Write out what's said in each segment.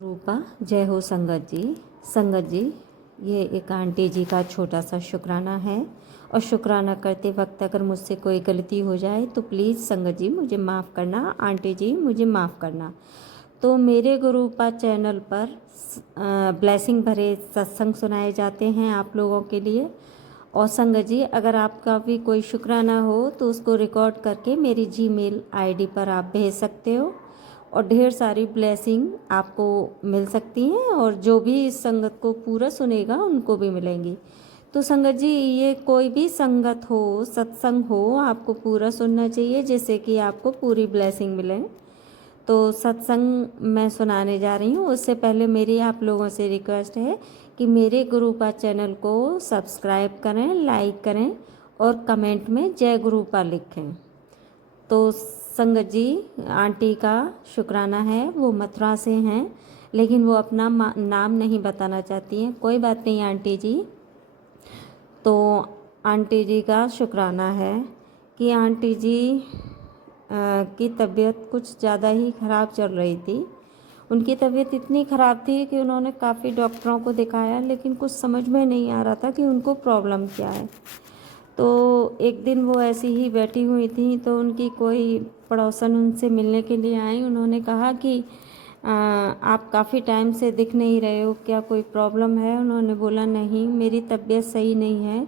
रूपा जय हो संगत जी। संगत जी, ये एक आंटी जी का छोटा सा शुक्राना है और शुक्राना करते वक्त अगर मुझसे कोई गलती हो जाए तो प्लीज़ संगत जी मुझे माफ़ करना, आंटी जी मुझे माफ़ करना। तो मेरे गुरुपा चैनल पर ब्लेसिंग भरे सत्संग सुनाए जाते हैं आप लोगों के लिए। और संगत जी, अगर आपका भी कोई शुक्राना हो तो उसको रिकॉर्ड करके मेरी जीमेल आईडी पर आप भेज सकते हो और ढेर सारी ब्लेसिंग आपको मिल सकती हैं और जो भी इस संगत को पूरा सुनेगा उनको भी मिलेंगी। तो संगत जी, ये कोई भी संगत हो, सत्संग हो, आपको पूरा सुनना चाहिए जिससे कि आपको पूरी ब्लेसिंग मिले। तो सत्संग मैं सुनाने जा रही हूँ, उससे पहले मेरी आप लोगों से रिक्वेस्ट है कि मेरे गुरुपा चैनल को सब्सक्राइब करें, लाइक करें और कमेंट में जय गुरुपा लिखें। तो संगत जी, आंटी का शुक्राना है, वो मथुरा से हैं लेकिन वो अपना नाम नहीं बताना चाहती हैं। कोई बात नहीं आंटी जी। तो आंटी जी का शुक्राना है कि आंटी जी की तबीयत कुछ ज़्यादा ही ख़राब चल रही थी। उनकी तबीयत इतनी ख़राब थी कि उन्होंने काफ़ी डॉक्टरों को दिखाया लेकिन कुछ समझ में नहीं आ रहा था कि उनको प्रॉब्लम क्या है। तो एक दिन वो ऐसी ही बैठी हुई थी तो उनकी कोई पड़ोसन उनसे मिलने के लिए आई। उन्होंने कहा कि आप काफ़ी टाइम से दिख नहीं रहे हो, क्या कोई प्रॉब्लम है? उन्होंने बोला नहीं, मेरी तबीयत सही नहीं है।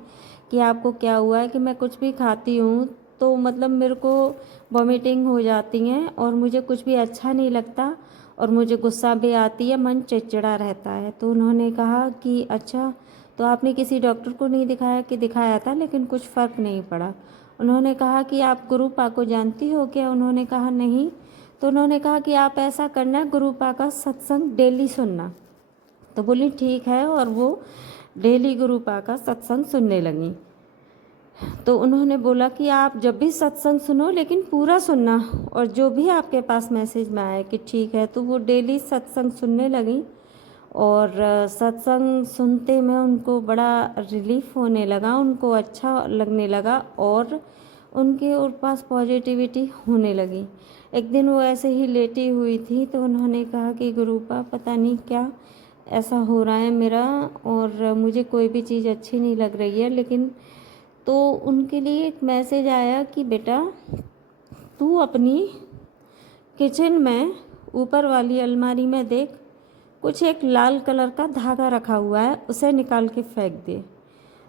कि आपको क्या हुआ है? कि मैं कुछ भी खाती हूँ तो मतलब मेरे को वॉमिटिंग हो जाती है और मुझे कुछ भी अच्छा नहीं लगता और मुझे गुस्सा भी आती है, मन चिड़चिड़ा रहता है। तो उन्होंने कहा कि अच्छा, तो आपने किसी डॉक्टर को नहीं दिखाया? कि दिखाया था लेकिन कुछ फ़र्क नहीं पड़ा। उन्होंने कहा कि आप गुरुपा को जानती हो क्या? उन्होंने कहा नहीं। तो उन्होंने कहा कि आप ऐसा करना, गुरुपा का सत्संग डेली सुनना। तो बोली ठीक है, और वो डेली गुरुपा का सत्संग सुनने लगी। तो उन्होंने बोला कि आप जब भी सत्संग सुनो लेकिन पूरा सुनना, और जो भी आपके पास मैसेज में आए कि ठीक है। तो वो डेली सत्संग सुनने लगी और सत्संग सुनते में उनको बड़ा रिलीफ होने लगा, उनको अच्छा लगने लगा और उनके और पास पॉजिटिविटी होने लगी। एक दिन वो ऐसे ही लेटी हुई थी तो उन्होंने कहा कि गुरुपा, पता नहीं क्या ऐसा हो रहा है मेरा और मुझे कोई भी चीज़ अच्छी नहीं लग रही है। लेकिन तो उनके लिए एक मैसेज आया कि बेटा, तू अपनी किचन में ऊपर वाली अलमारी में देख, कुछ एक लाल कलर का धागा रखा हुआ है, उसे निकाल के फेंक दे।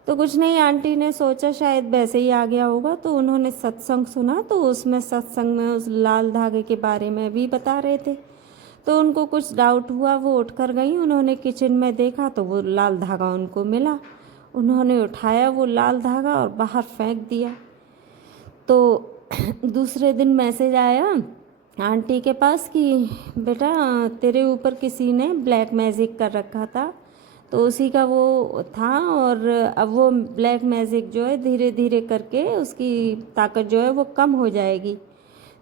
तो कुछ नहीं, आंटी ने सोचा शायद वैसे ही आ गया होगा। तो उन्होंने सत्संग सुना तो उसमें सत्संग में उस लाल धागे के बारे में भी बता रहे थे। तो उनको कुछ डाउट हुआ, वो उठ कर गई। उन्होंने किचन में देखा तो वो लाल धागा उनको मिला। उन्होंने उठाया वो लाल धागा और बाहर फेंक दिया। तो दूसरे दिन मैसेज आया आंटी के पास कि बेटा, तेरे ऊपर किसी ने ब्लैक मैजिक कर रखा था। तो उसी का वो था और अब वो ब्लैक मैजिक जो है धीरे धीरे करके उसकी ताकत जो है वो कम हो जाएगी।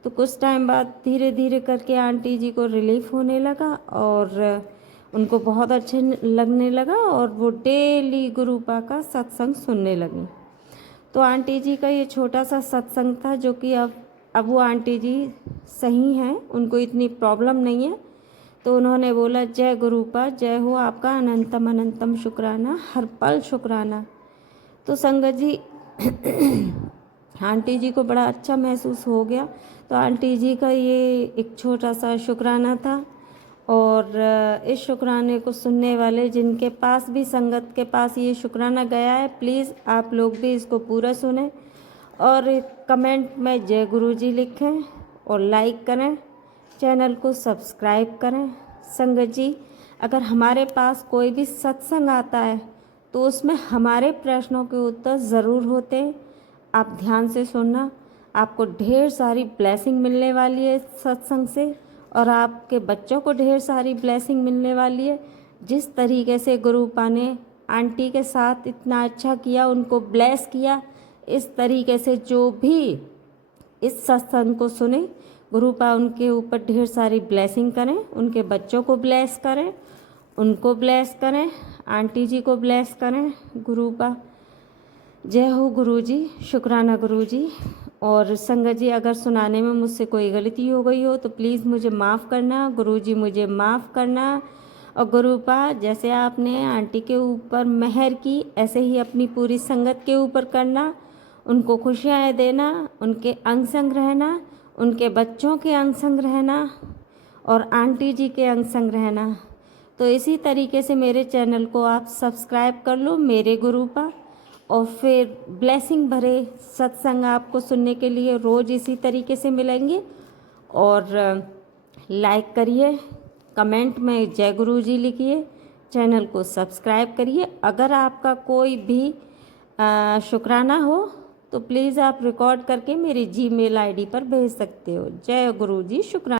तो कुछ टाइम बाद धीरे धीरे करके आंटी जी को रिलीफ होने लगा और उनको बहुत अच्छे लगने लगा और वो डेली गुरुपा का सत्संग सुनने लगी। तो आंटी जी का ये छोटा सा सत्संग था जो कि अब वो आंटी जी सही हैं, उनको इतनी प्रॉब्लम नहीं है। तो उन्होंने बोला जय गुरुपा, जय हो, आपका अनंतम अनंतम शुक्राना, हर पल शुक्राना। तो संगत जी आंटी जी को बड़ा अच्छा महसूस हो गया। तो आंटी जी का ये एक छोटा सा शुक्राना था और इस शुक्राने को सुनने वाले जिनके पास भी संगत के पास ये शुक्राना गया है, प्लीज़ आप लोग भी इसको पूरा सुने और कमेंट में जय गुरु जी लिखें और लाइक करें, चैनल को सब्सक्राइब करें। संगत जी, अगर हमारे पास कोई भी सत्संग आता है तो उसमें हमारे प्रश्नों के उत्तर ज़रूर होते हैं। आप ध्यान से सुनना, आपको ढेर सारी ब्लेसिंग मिलने वाली है सत्संग से और आपके बच्चों को ढेर सारी ब्लेसिंग मिलने वाली है। जिस तरीके से गुरुपा ने आंटी के साथ इतना अच्छा किया, उनको ब्लेस किया, इस तरीके से जो भी इस सत्संग को सुने, गुरुपा उनके ऊपर ढेर सारी ब्लेसिंग करें, उनके बच्चों को ब्लेस करें, उनको ब्लेस करें, आंटी जी को ब्लेस करें। गुरुपा जय हो गुरु जी, शुक्राना गुरु जी। और संगत जी अगर सुनाने में मुझसे कोई गलती हो गई हो तो प्लीज़ मुझे माफ़ करना, गुरुजी मुझे माफ़ करना। और गुरुपा जैसे आपने आंटी के ऊपर मेहर की ऐसे ही अपनी पूरी संगत के ऊपर करना, उनको खुशियाँ देना, उनके अंग संग रहना, उनके बच्चों के अंग संग रहना और आंटी जी के अंग संग रहना। तो इसी तरीके से मेरे चैनल को आप सब्सक्राइब कर लो मेरे गुरुपा, और फिर ब्लेसिंग भरे सत्संग आपको सुनने के लिए रोज़ इसी तरीके से मिलेंगे। और लाइक करिए, कमेंट में जय गुरु जी लिखिए, चैनल को सब्सक्राइब करिए। अगर आपका कोई भी शुक्राना हो तो प्लीज़ आप रिकॉर्ड करके मेरी जीमेल आईडी पर भेज सकते हो। जय गुरु जी, शुक्राना।